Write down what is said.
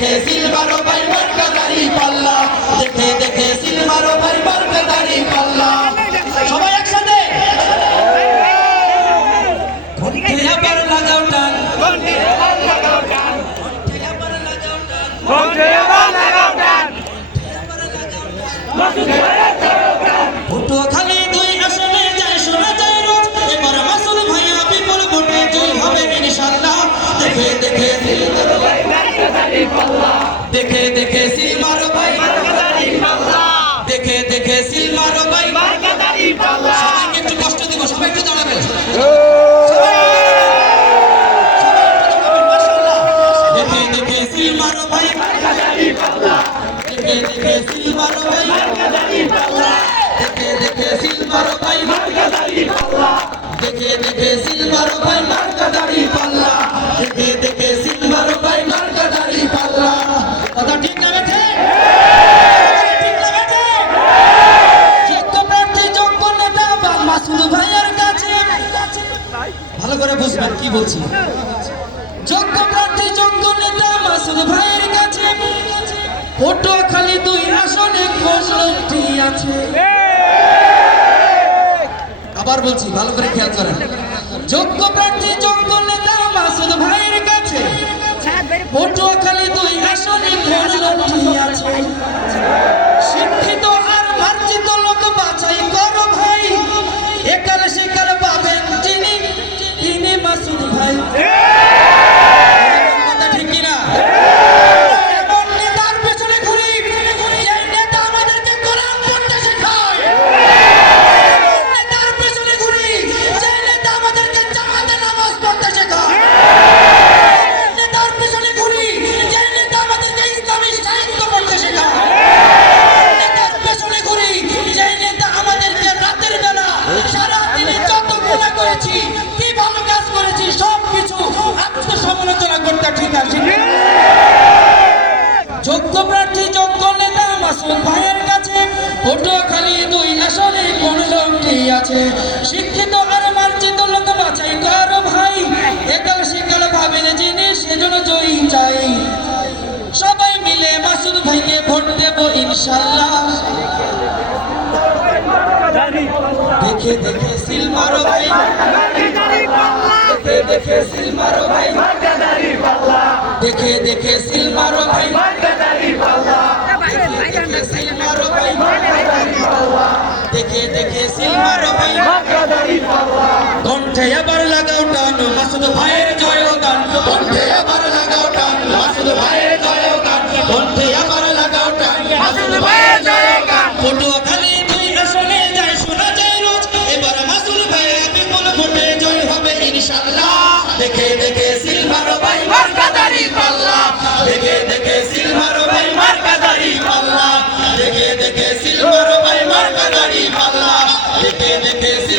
দেখে সিলভার ভাই মার্কা দাড়ি পাল্লা। দেখে দেখে সিলভার ভাই মার্কা পাল্লা। সবাই একসাথে? ঘন্টে আবার লাগাও টান। ঘন্টে আবার লাগাও টান। ঘন্টে আবার লাগাও টান। ঘন্টে আবার লাগাও টান। খালি দুই আসনে যায় শোনা যায় রোজ। এবার মাসুল ভাইয়া হবে ইনশাআল্লাহ। দেখে দেখে সিলভার সিলমার ভাই। দেখে দেখে সিলমার ভাই। সবাইকে একটু কষ্ট দিব সবাই একটু দাঁড়াবেন দেখে দেখে ভাই। দেখে দেখে সিলমার ভাই। দেখে দেখে সিলমার ভাই। দেখে দেখে ভালো করে বুঝবেন কি বলছি। যোগ্য প্রার্থী যোগ্য নেতা মাসুদ ভাইয়ের কাছে ফটো খালি দুই আসনে আছে। আবার বলছি, ভালো করে খেয়াল করেন। যোগ্য প্রার্থী যোগ্য ঠিক আছে। যোগ্য প্রার্থী, যোগ্য নেতা মাসুদ ভাইয়ের কাছে পটুয়াখালী দুই আসনে কোন লোকটি আছে? শিক্ষিত আর মার্জিত লোক বাছাই কর ভাই। একাল সেকাল ভাবেন যিনি সেজন্য জয়ী চাই। সবাই মিলে মাসুদ ভাইকে ভোট দেব ইনশাল্লাহ। দেখে দেখে সিল মারো ভাই। দেখে দেখে সিল মারো ভাই। দেখে দেখে সিল মারো ভাই। দেখে দেখে সিল মারো ভাই। কণ্ঠে আবার লাগাও টানো, মাসুদ ভাইয়ের পাল্লা